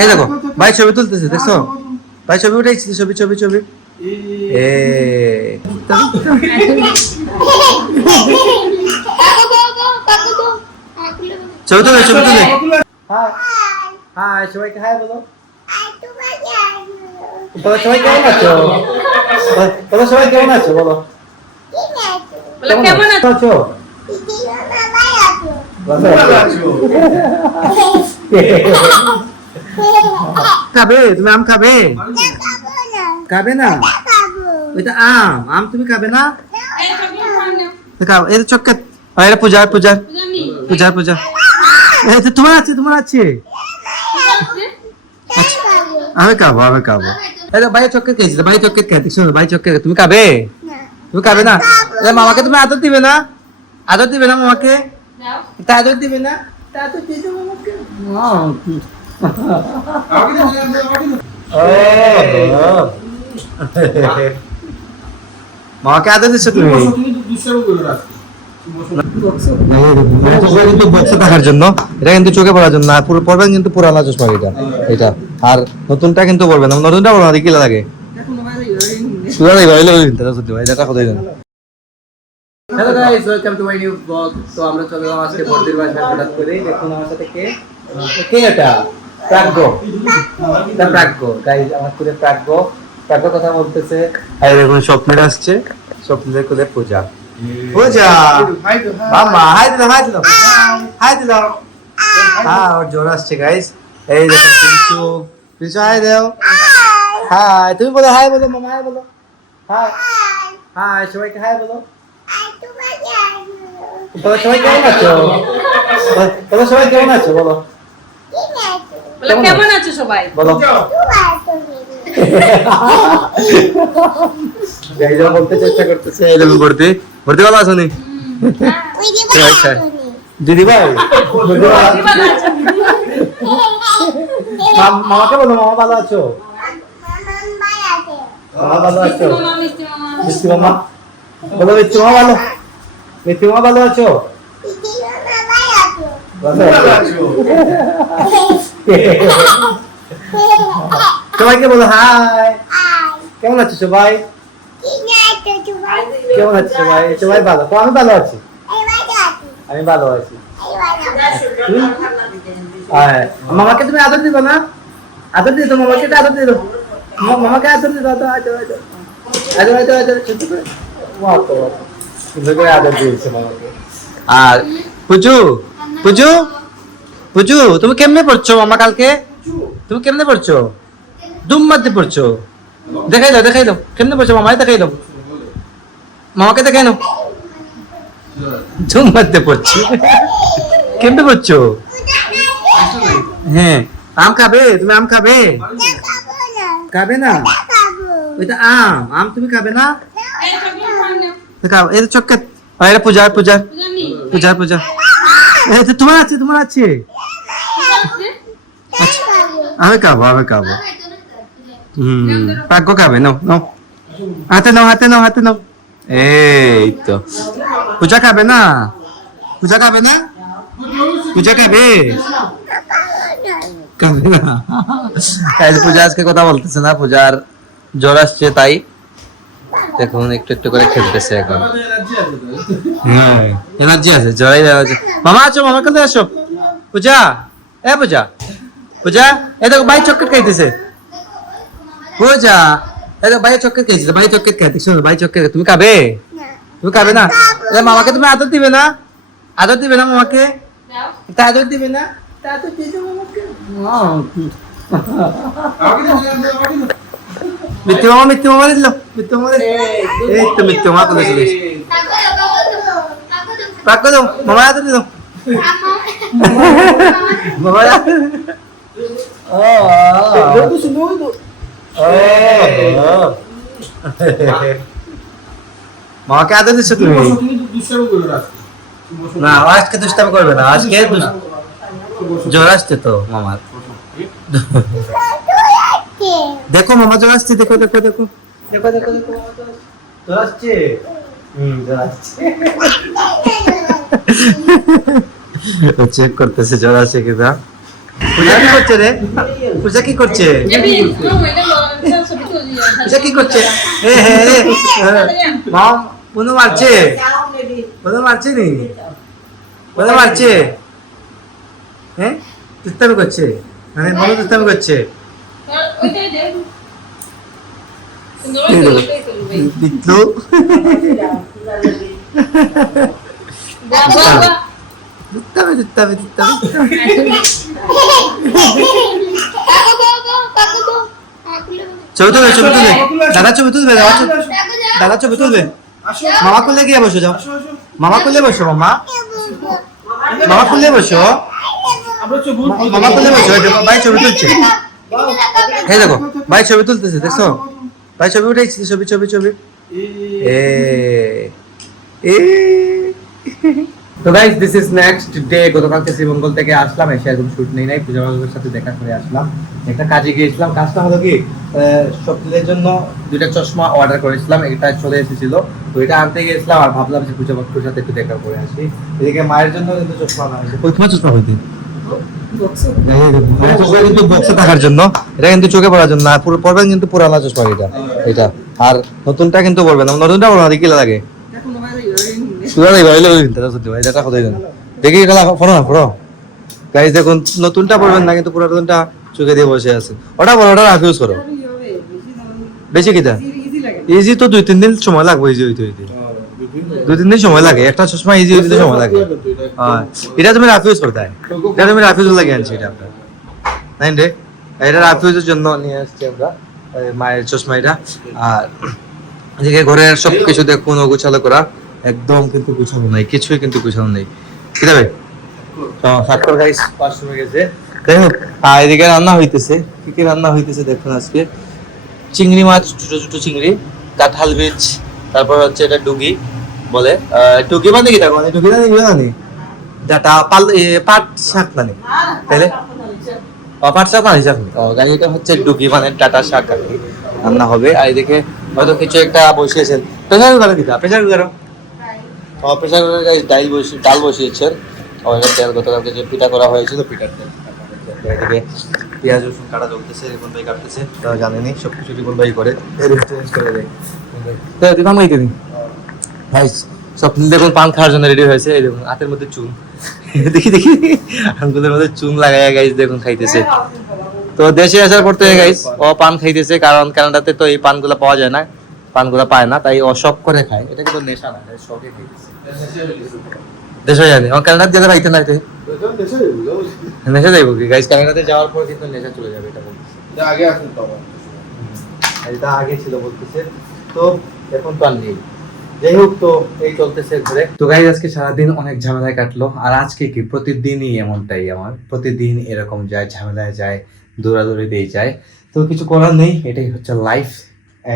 এই দেখো ভাই ছবি তুলতেছে, দেখছো ভাই ছবি উঠাইছি, ছবি ছবি ছবি এ ছবি তুলে ছবি তুলে। হাই হাই সবাইকে হাই বলো। তোমরা সবাই কেমন আছো? তোমরা সবাই কেমন আছো বলো? কেমন আছো? খাবে তুমি আম খাবে? খাবে না? ওইটা আম, আম তুমি খাবে না? খাও এই চক্কের, এটা পূজার পূজার পূজার পূজা, তোমার আছে তোমার আছে। আমি খাবো আমি খাবো। ভাই চক্কের খেয়েছি, ভাই চক্কের খেয়ে দেখছো, ভাই চক্কের তুমি খাবে? তুমি খাবে না? মামাকে তুমি আদর দিবে না? আদর দিবে না মামাকে? তা আদর দিবে না? মামাকে আদর দিচ্ছ তুমি? কিন্তু বক্সে থাকার জন্য, এটা কিন্তু চোখে পড়ার জন্য, পুরো পড়বেন কিন্তু পুরানা চশমা এটা এটা, আর নতুনটা কিন্তু পড়বেন না, নতুনটা পড়বেন না, কি লাগে hello guys, welcome to my new blog. তো আমরা চলে এলাম আজকে বর্দির বাসায় হঠাৎ করে। দেখুন আমার সাথে কে কে এটা প্রাগ্য, এটা প্রাগ্য গাইস, আমার করে প্রাগ্য প্রাগ্য কথা বলতেছে। আর দেখুন স্বপ্নের আসছে, স্বপ্নের কোলে পূজা পূজা মামা হাই দিলাম হাই দিলাম হাই দিলাম। হ্যাঁ ওর জ্বর আসছে গাইস। এই দেখো পিঞ্চু, পিঞ্চু হাই দাও। হাই তুমি বলো, হাই বলো মামা, হাই বলো, হাই হাই সবাইকে হাই বলো। তোমরা সবাই কেমন আছো? তোমরা সবাই কেমন আছো বলো? কেমন আছো সবাই বলো। গাইজা বলতে চেষ্টা করতেছে, এই দেখুন ভর্তি ভর্তি ভালো আছো নি? দিদি ভাই মামাকে বলো, মামা ভালো আছো? মামা ভালো আছো? মিষ্টি মামা বলো, মিষ্টি মামা ভালো, মিষ্টি মামা ভালো আছো? সবাইকে বলো হাই। কেমন আছো সবাই? কেমন আছো সবাই? সবাই ভালো তো? আমি ভালো আছি, আমি ভালো আছি। মামাকে তুমি আদর দিবে না? আদর দিয়ে দাও মামাকে, আদর দিয়ে দাও মামাকে, আদর দিয়ে দাও। আদর দিয়েছে মামাকে। আর পুজু পুজু পুজু তুমি কেমনে পড়ছো মামা কালকে? তুমি কেমনে পড়ছো? দুম মারতে পড়ছো? দেখাই দাও দেখাই দাও কেমনে পড়ছো মামাই, দেখাই দাও মামাকে, দেখাই দাও। দুম মারতে পড়ছো, কেমনে পড়ছো? হ্যাঁ আম খাবে তুমি? আম খাবে? খাবে না? ওইটা আম, আম তুমি খাবে না? খাও এই চক্কের, এটা পূজার পূজার পূজার পূজা, তোমার আছে তোমার আছে। আমি খাবো আমি খাবো। প্রাগ্য খাবে, নাও নাও হাতে নাও হাতে নাও হাতে নাও। এই তো পূজা খাবে না? পূজা খাবে না? পূজা খাবে? খাবে না? পূজা আজকে কথা বলতেছে না, পূজার জ্বর আসছে তাই দেখুন একটু একটু করে খেলতেছে এখন। হ্যাঁ এনার্জি আছে, জ্বরাই আছে। মামা আছো? মামার কাছে আসো। পূজা এ পূজা, পূজা এই দেখো ভাই চক্কেট খাইতেছে। পূজা এই দেখো ভাই চক্কেট খাইতেছে, ভাই চক্কেট খাই দেখছো, ভাই চক্কেট। তুমি খাবে? তুমি খাবে না? মামাকে তুমি আদর দিবে না? আদর দিবে না মামাকে? তা আদর দিবে না? মিথ্যে মামা, মিথ্যে মামা দিল, মিথ্যে মামা, এই তো মিথ্যে মামা কোথায় চলে এসেছে। প্রাগ্য দাও মামা, আদর দিল মামা। মামাকে আদর দিচ্ছ তুমি? না আজকে দুষ্টামি করবে না, আজকে জ্বর আসছে তো মামার। দেখো মামা জ্বর আসছে, দেখো দেখো দেখো দেখো দেখো দেখো জ্বর আসছে। জ্বর আসছে, চেক করতেছে জ্বর আসছে কিনা। পূজা কি করছে রে? পূজা কি করছে? পূজা কি করছে? মাম পুনু মারছে? পুনু মারছে নি? পুনু মারছে? হ্যাঁ দুষ্টামি করছে? মানে বলো দুষ্টামি করছে? পিতলু দুষ্টামি দুষ্টামি দুষ্টামি ছবি তুলবে ছবি তুলবে দাদা ছবি তুলবে দাদা ছবি তুলবে মামা করলে গিয়ে বসো যাও মামা করলে বসো মামা মামা করলে বসো মামা করলে বসো ভাই ছবি তুলছে এই দেখো ভাই ছবি তুলতেছে দেখছো ভাই ছবি উঠেছি ছবি ছবি ছবি তো guys this is next day গতকালকে শ্রীমঙ্গল থেকে আসলাম এসে একদম শুট নেই নাই পূজা বাবুর সাথে দেখা করে আসলাম একটা কাজে গিয়েছিলাম কাজটা হলো কি সপ্তাহের জন্য দুইটা চশমা অর্ডার করেছিলাম এটা চলে এসেছিল তো এটা আনতে গিয়েছিলাম আর ভাবলাম যে পূজা বাবুর সাথে একটু দেখা করে আসি এদিকে মায়ের জন্য কিন্তু চশমা আনা হয়েছে তোমার চশমা হইতে কিন্তু বক্সে থাকার জন্য এটা কিন্তু চোখে পড়ার জন্য না পুরো পড়বেন কিন্তু পুরানো চশমা এটা আর নতুনটা কিন্তু পড়বেন না নতুনটা পড়বেন না কি লাগে দেখি এটা ফটো না ফটো গাইস দেখুন নতুনটা পড়বেন না কিন্তু পুরাতনটা চোখে দিয়ে বসে আছে ওটা বড় ওটা রিফিউজ করো বেশি কিটা ইজি তো 2-3 দিন সময় লাগবে ইজি হইতে হইতে 2-3 দিন সময় লাগে একটা চশমা ইজি হইতে সময় লাগে হ্যাঁ এটা তুমি রিফিউজ করতে হয় এটা তুমি রিফিউজ লাগে আনছি এটা আপনার নাই রে এটা রিফিউজের জন্য নিয়ে আসছি আমরা মায়ের চশমা এটা আর এদিকে ঘরের সবকিছু দেখুন গোছালো করা একদম কিন্তু গুছানো নাই কিছুই কিন্তু গুছানো নেই কি দেবে সাতকর গাইস পাঁচ সময় গেছে যাই হোক আর এদিকে রান্না হইতেছে কি কি রান্না হইতেছে দেখুন আজকে চিংড়ি মাছ ছোট ছোট চিংড়ি কাঁঠাল বীজ তারপর হচ্ছে এটা ডুগি বলে ডুগি মানে কি দেখো মানে ডুগি না জানি ডাটা পাট শাক মানে তাইলে পাট শাক মানে শাক ও গাইস এটা হচ্ছে ডুগি মানে ডাটা শাক আর কি রান্না হবে আর এদিকে হয়তো কিছু একটা বসিয়েছেন প্রেসার কুকারে দিতা প্রেসার কুকারে প্রেসার কুকারে গাইস ডাল বসিয়েছেন আর তেল গতকালকে যে পিঠা করা হয়েছিল পিঠার তেল এদিকে পেঁয়াজ রসুন কাটা চলতেছে রিপন ভাই কাটতেছে তারা জানেনি সবকিছু রিপন ভাই করে চেঞ্জ করে দেয় তো দিবাম এই দিন ভাই সব দেখুন পান খাওয়ার জন্য রেডি হয়েছে এই দেখুন হাতের মধ্যে চুন দেখি দেখি আঙ্গুলের মধ্যে চুন লাগাইয়া গাইস দেখুন খাইতেছে তো দেশে আসার পর থেকে গাইস ও পান খাইতেছে কারণ কানাডাতে তো এই পানগুলো পাওয়া যায় না পানগুলো পায় না তাই ও শখ করে খায় এটা কিন্তু নেশা না শখে খাইতেছে দেশে জানি ও কানাডা গেলে খাইতে না নেশা যাইবো কি গাইস কানাডাতে যাওয়ার পর কিন্তু নেশা চলে যাবে এটা বলতেছে এটা আগে আসুন তো এটা আগে ছিল বলতেছে তো এখন তো আর নেই যাই হোক তো এই চলতেছে ঘরে তো গাইস আজকে সারাদিন অনেক ঝামেলায় কাটলো আর আজকে কি প্রতিদিনই এমনটাই আমার প্রতিদিন এরকম যায় ঝামেলায় যায় দৌড়াদৌড়িতেই যায় তো কিছু করার নেই এটাই হচ্ছে লাইফ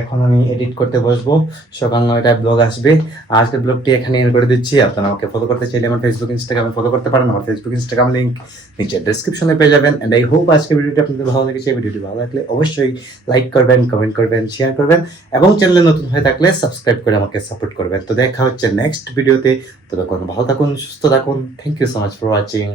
এখন আমি এডিট করতে বসবো সকাল 9টায় ব্লগ আসবে আজকের ব্লগটি এখানে এন্ড করে দিচ্ছি আপনারা আমাকে ফলো করতে চাইলে আমার ফেসবুক ইনস্টাগ্রামে ফলো করতে পারেন আমার ফেসবুক ইনস্টাগ্রাম লিংক নিচে ডেসক্রিপশনে পেয়ে যাবেন এন্ড আই হোপ আজকের ভিডিওটি আপনাদের ভালো লেগেছে ভিডিওটি ভালো লাগলে অবশ্যই লাইক করবেন কমেন্ট করবেন শেয়ার করবেন এবং চ্যানেলে নতুন হয়ে থাকলে সাবস্ক্রাইব করে আমাকে সাপোর্ট করবেন তো দেখা হচ্ছে নেক্সট ভিডিওতে ততক্ষণ ভালো থাকুন সুস্থ থাকুন thank you so much for watching